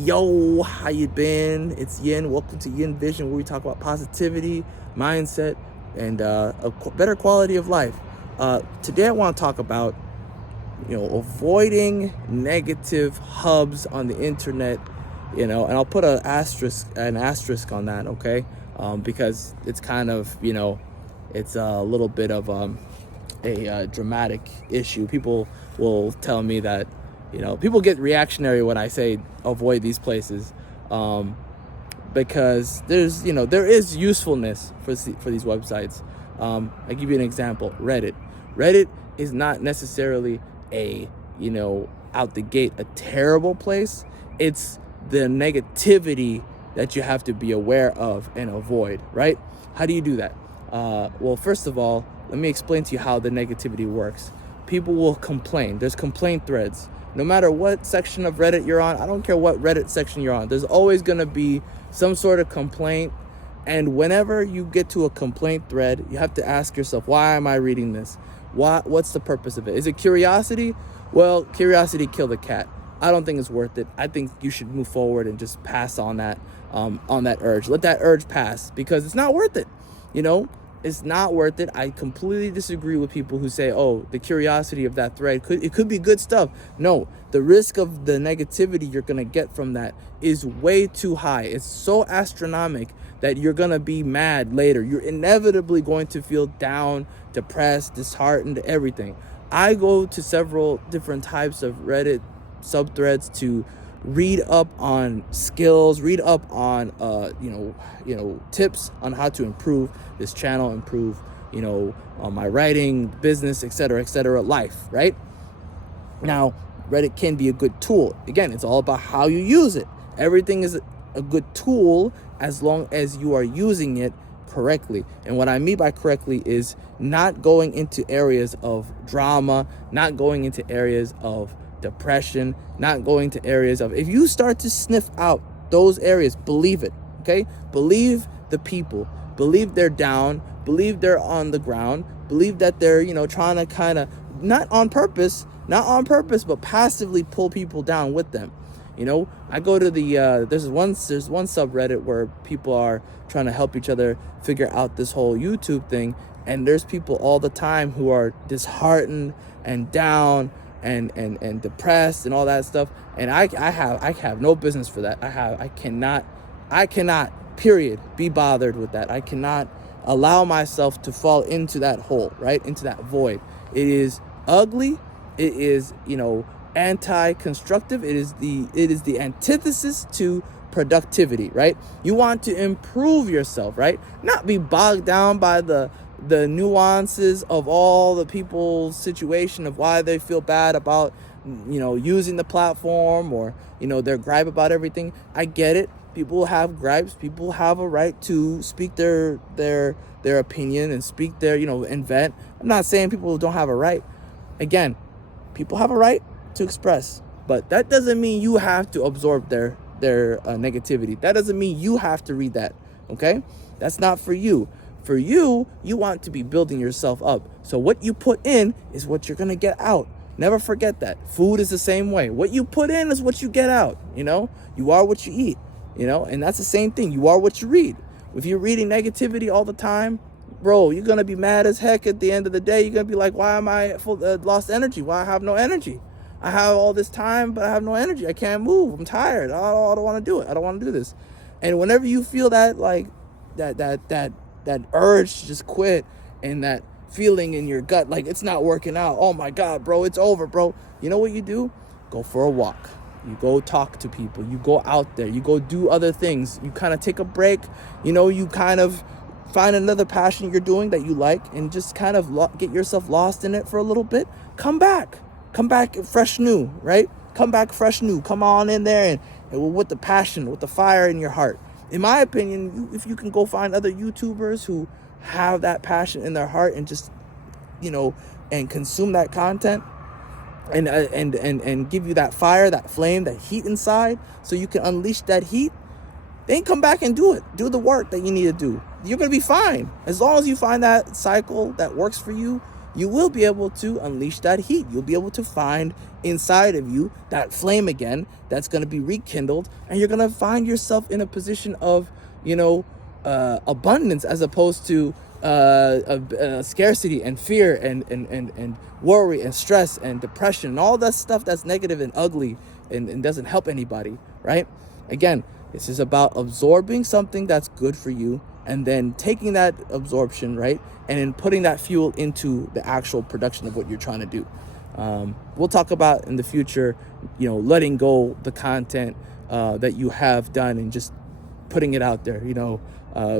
Yo, how you been? It's Yin. Welcome to Yin Vision, where we talk about positivity, mindset, and better quality of life. Today I want to talk about, avoiding negative hubs on the internet, and I'll put an asterisk on that, okay? Because it's kind of, it's a little bit of a dramatic issue. People will tell me that, people get reactionary when I say avoid these places, because there is usefulness for these websites. I give you an example. Reddit is not necessarily a, out the gate a terrible place. It's the negativity that you have to be aware of and avoid, right? How do you do that? Well, first of all, let me explain to you how the negativity works. People will complain. There's complaint threads. No matter what section of Reddit you're on, I don't care what Reddit section you're on, there's always going to be some sort of complaint. And whenever you get to a complaint thread, you have to ask yourself, why am I reading this? What's the purpose of it? Is it curiosity? Well, curiosity killed the cat. I don't think it's worth it. I think you should move forward and just pass on that urge. Let that urge pass, because it's not worth it. It's not worth it. I completely disagree with people who say, oh, the curiosity of that thread could be good stuff. No, the risk of the negativity you're going to get from that is way too high. It's so astronomical that you're going to be mad later. You're inevitably going to feel down, depressed, disheartened, everything. I go to several different types of Reddit subthreads to read up on skills, read up on tips on how to improve this channel, improve my writing, business, etc., life, right? Now, Reddit can be a good tool. Again, it's all about how you use it. Everything is a good tool as long as you are using it correctly. And what I mean by correctly is not going into areas of drama, not going into areas of depression, not going to areas of, if you start to sniff out those areas, believe it, okay? Believe the people, believe they're down, believe they're on the ground, believe that they're, trying to kind of, not on purpose, but passively pull people down with them. I go to there's one subreddit where people are trying to help each other figure out this whole YouTube thing, and there's people all the time who are disheartened and down and depressed and all that stuff, and I have no business for that. I cannot period be bothered with that. I cannot allow myself to fall into that hole, right, into that void. It is ugly. It is anti-constructive. It is the antithesis to productivity, right? You want to improve yourself, right? Not be bogged down by the nuances of all the people's situation of why they feel bad about using the platform, or their gripe about everything. I get it. People have gripes. People have a right to speak their opinion and speak their invent. I'm not saying people don't have a right. Again, people have a right to express, but that doesn't mean you have to absorb their negativity. That doesn't mean you have to read that. Okay, that's not for you. For you, you want to be building yourself up. So what you put in is what you're going to get out. Never forget that. Food is the same way. What you put in is what you get out. You are what you eat, and that's the same thing. You are what you read. If you're reading negativity all the time, bro, you're going to be mad as heck at the end of the day. You're going to be like, why am I lost energy? Why I have no energy? I have all this time, but I have no energy. I can't move. I'm tired. I don't want to do it. I don't want to do this. And whenever you feel that, like, that urge to just quit, and that feeling in your gut like it's not working out, oh my God, bro, it's over, bro. You know what you do? Go for a walk. You go talk to people. You go out there. You go do other things. You kind of take a break. You kind of find another passion you're doing that you like, and just kind of get yourself lost in it for a little bit. Come back fresh new, right? Come back fresh new. Come on in there and with the passion, with the fire in your heart. In my opinion, if you can go find other YouTubers who have that passion in their heart, and just and consume that content, and give you that fire, that flame, that heat inside, so you can unleash that heat, then come back and do it. Do the work that you need to do. You're going to be fine. As long as you find that cycle that works for you, you will be able to unleash that heat. You'll be able to find inside of you that flame again that's going to be rekindled, and you're going to find yourself in a position of, abundance, as opposed to scarcity and fear and worry and stress and depression and all that stuff that's negative and ugly and doesn't help anybody, right? Again, this is about absorbing something that's good for you and then taking that absorption, right, and then putting that fuel into the actual production of what you're trying to do. We'll talk about in the future, letting go the content that you have done and just putting it out there,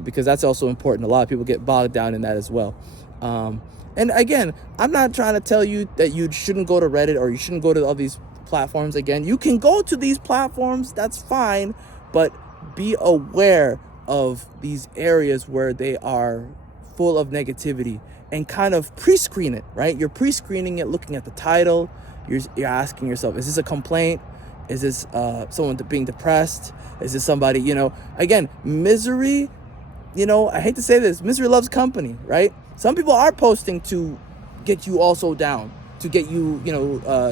because that's also important. A lot of people get bogged down in that as well. And again, I'm not trying to tell you that you shouldn't go to Reddit or you shouldn't go to all these platforms. Again, you can go to these platforms, that's fine, but be aware of these areas where they are full of negativity and kind of pre-screen it, right? You're pre-screening it, looking at the title. You're asking yourself, is this a complaint? Is this someone being depressed? Is this somebody, again, misery, I hate to say this, misery loves company, right? Some people are posting to get you also down, to get you,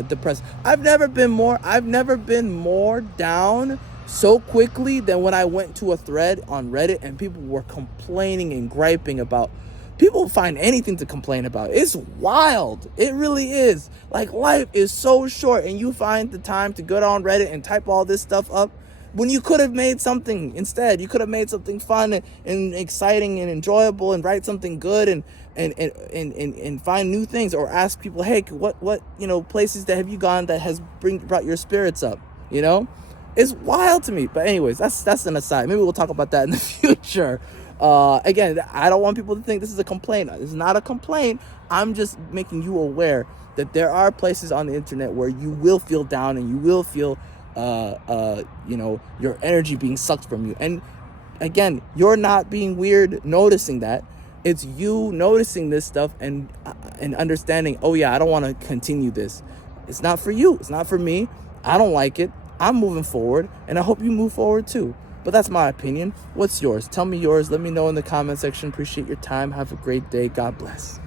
depressed. I've never been more down so quickly than when I went to a thread on Reddit and people were complaining and griping about. People find anything to complain about. It's wild. It really is. Like, life is so short and you find the time to go on Reddit and type all this stuff up when you could have made something instead. You could have made something fun and exciting and enjoyable and write something good and find new things, or ask people, hey, what places that have you gone that has brought your spirits up, It's wild to me. But anyways, that's an aside. Maybe we'll talk about that in the future. Again, I don't want people to think this is a complaint. This is not a complaint. I'm just making you aware that there are places on the internet where you will feel down and you will feel your energy being sucked from you. And again, you're not being weird noticing that. It's you noticing this stuff and understanding, oh yeah, I don't want to continue this. It's not for you. It's not for me. I don't like it. I'm moving forward, and I hope you move forward too. But that's my opinion. What's yours? Tell me yours. Let me know in the comment section. Appreciate your time. Have a great day. God bless.